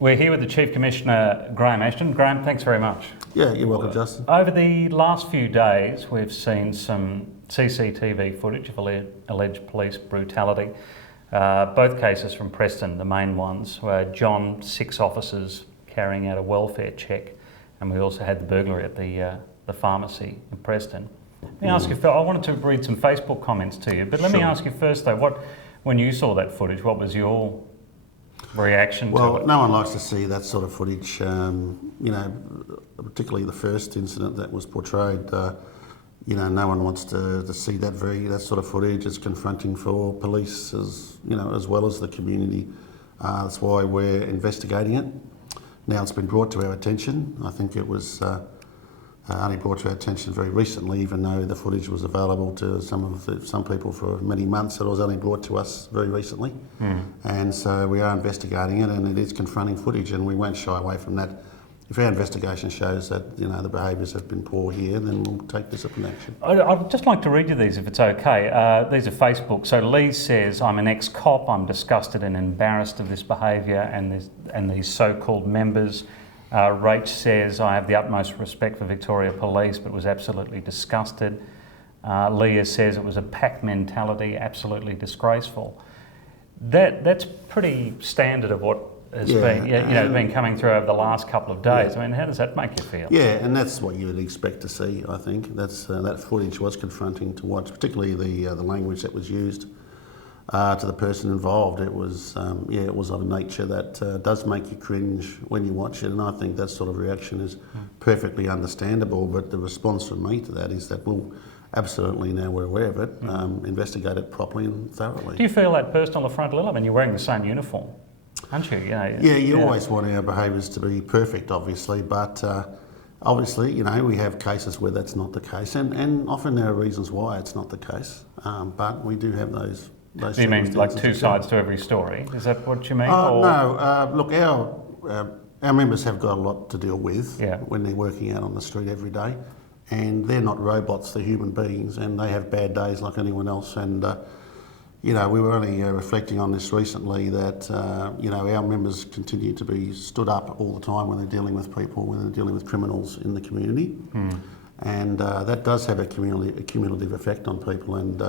We're here with the Chief Commissioner Graham Ashton. Graham, thanks very much. Yeah, you're welcome, Justin. Over the last few days, we've seen some CCTV footage of alleged police brutality. Both cases from Preston, the main ones, where John, 6 officers carrying out a welfare check, and we also had the burglary at the pharmacy in Preston. Let me ask you, I wanted to read some Facebook comments to you, but let me ask you first though, when you saw that footage, what was your reaction to it? Well, no one likes to see that sort of footage, particularly the first incident that was portrayed. No one wants to see that sort of footage. It's confronting for police as well as the community. That's why we're investigating it. Now it's been brought to our attention. I think it was only brought to our attention very recently, even though the footage was available to some people for many months. It was only brought to us very recently. And so we are investigating it, and it is confronting footage, and we won't shy away from that. If our investigation shows that the behaviours have been poor here, then we'll take disciplinary action. I'd just like to read you these if it's okay. These are Facebook. So Lee says, "I'm an ex-cop. I'm disgusted and embarrassed of this behaviour and these so-called members." Rach says, "I have the utmost respect for Victoria Police, but was absolutely disgusted." Leah says it was a pack mentality, absolutely disgraceful. That's pretty standard of what has been coming through over the last couple of days. I mean, how does that make you feel? Yeah, and that's what you would expect to see. I think that footage was confronting to watch, particularly the language that was used to the person involved. It was it was of a nature that does make you cringe when you watch it, and I think that sort of reaction is perfectly understandable. But the response from me to that is that we'll absolutely, now we're aware of it, investigate it properly and thoroughly. Do you feel that burst on the front level? I mean, you're wearing the same uniform, aren't you? You always want our behaviours to be perfect, obviously, but obviously, we have cases where that's not the case, and often there are reasons why it's not the case. But we do have those. You mean like two sides to every story? Is that what you mean? No, look, our members have got a lot to deal with when they're working out on the street every day, and they're not robots, they're human beings, and they have bad days like anyone else. And we were only reflecting on this recently that our members continue to be stood up all the time when they're dealing with people, when they're dealing with criminals in the community, and that does have a cumulative effect on people, and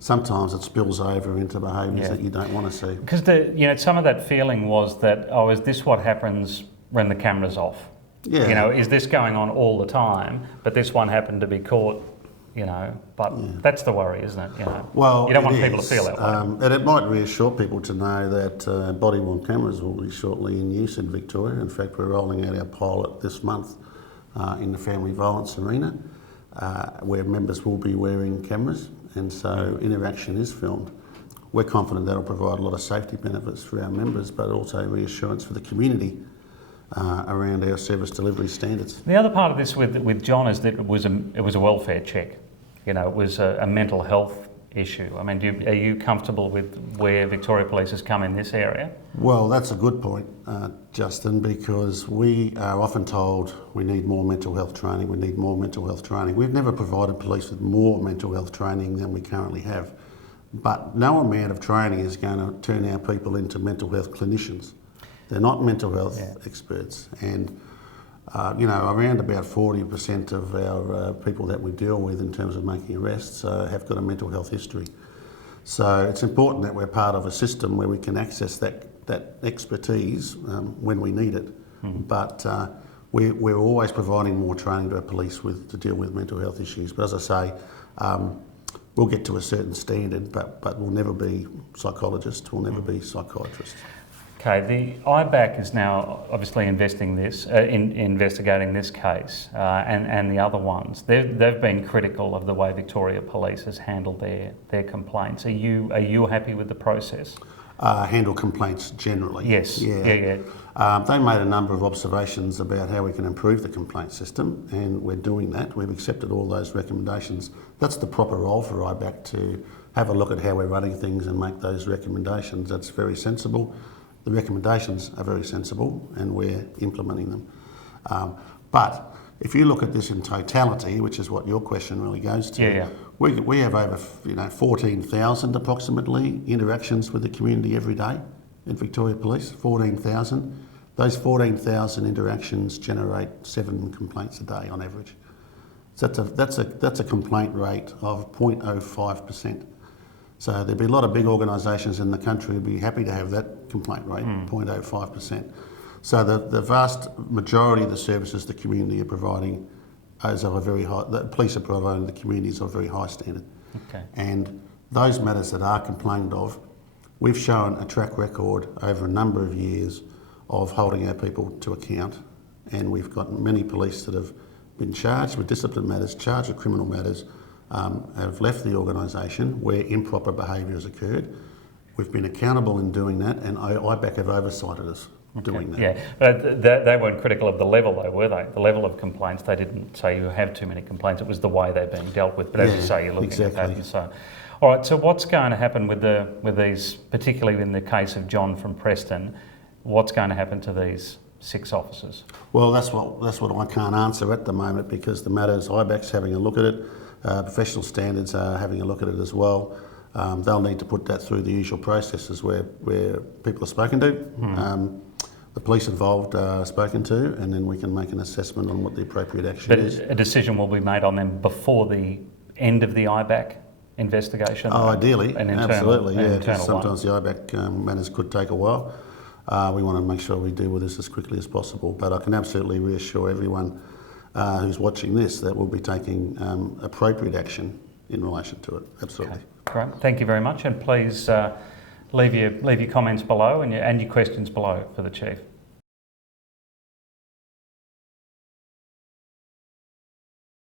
sometimes it spills over into behaviours that you don't want to see. Because some of that feeling was that, is this what happens when the camera's off? Yeah. Is this going on all the time? But this one happened to be caught. But that's the worry, isn't it? Well, you don't want people to feel that way. And it might reassure people to know that body-worn cameras will be shortly in use in Victoria. In fact, we're rolling out our pilot this month in the family violence arena, where members will be wearing cameras, and so interaction is filmed. We're confident that'll provide a lot of safety benefits for our members, but also reassurance for the community around our service delivery standards. The other part of this with John is that it was a welfare check. It was a mental health issue. I mean, are you comfortable with where Victoria Police has come in this area? Well, that's a good point, Justin, because we are often told we need more mental health training, we need more mental health training. We've never provided police with more mental health training than we currently have. But no amount of training is going to turn our people into mental health clinicians. They're not mental health experts, and around about 40% of our people that we deal with in terms of making arrests have got a mental health history. So it's important that we're part of a system where we can access that expertise when we need it. But we're always providing more training to our police to deal with mental health issues. But as I say, we'll get to a certain standard, but we'll never be psychologists, we'll never be psychiatrists. Okay, the IBAC is now obviously investigating this case and the other ones. They've been critical of the way Victoria Police has handled their complaints. Are you happy with the process? Handle complaints generally. Yes. Yeah. They made a number of observations about how we can improve the complaint system, and we're doing that. We've accepted all those recommendations. That's the proper role for IBAC, to have a look at how we're running things and make those recommendations. That's very sensible. The recommendations are very sensible, and we're implementing them. But if you look at this in totality, which is what your question really goes to, we have over 14,000 approximately interactions with the community every day in Victoria Police. 14,000. Those 14,000 interactions generate 7 complaints a day on average. So that's a complaint rate of 0.05%. So there'd be a lot of big organisations in the country who'd be happy to have that complaint rate, 0.05%. So the vast majority of the services the community are providing is of a very high, the police are providing the communities of a very high standard. Okay. And those matters that are complained of, we've shown a track record over a number of years of holding our people to account, and we've got many police that have been charged with discipline matters, charged with criminal matters, have left the organisation where improper behaviour has occurred. We've been accountable in doing that, and IBAC have oversighted us doing that. Yeah, but they weren't critical of the level though, were they? The level of complaints, they didn't say you have too many complaints, it was the way they're being dealt with. But as you say, you're looking at that and so. All right, so what's going to happen with these, particularly in the case of John from Preston, what's going to happen to these 6 officers? Well, that's what I can't answer at the moment, because the matters, IBAC's having a look at it, professional standards are having a look at it as well. They'll need to put that through the usual processes where people are spoken to, the police involved are spoken to, and then we can make an assessment on what the appropriate action is. But a decision will be made on them before the end of the IBAC investigation? Oh, ideally, absolutely, yeah, because sometimes the one. IBAC matters could take a while. We want to make sure we deal with this as quickly as possible, but I can absolutely reassure everyone who's watching this that we'll be taking appropriate action in relation to it, absolutely. Okay. Great, thank you very much, and please leave your comments below and your questions below for the Chief.